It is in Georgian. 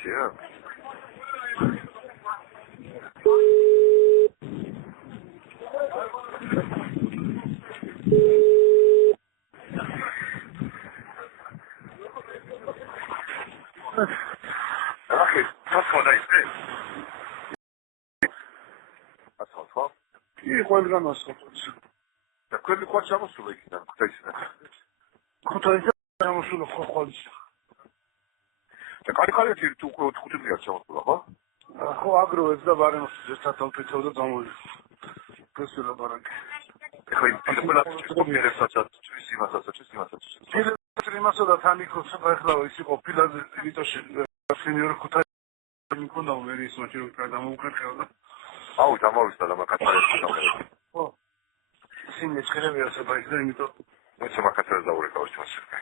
ხალხია? ახი, თქო ისე. ასხო. კი, ყველგან ასხობს. და ქვები ხო ჩამოსულა იქიდან, ქუთაისიდან. ქუთაისიდან ჩამოსულა ხვალის. და კარიქალეთი თუ 5 დღეა ჩამოსულა, ხო? ხო, აგროვებს და ბარემოს ერთად ავტვიცავ და გამოვიდა. გასულა ბარაკი. ხო, ყველა კომერცსაც თვის იმასაც. იმასო და თან იქ ახლა ის იყო ფილაზე ვიტოში სენიორ ქუთაისში მქონდა ვერი ის მაჩი რომ გადამოუკრხელა. აუ, დამოვიდა და მაკაცარეს დავერე. ხო. ისინი შეერევია საბაის და იმიტომ მეც მაკაცარეს დაურეკავ ჩვენს.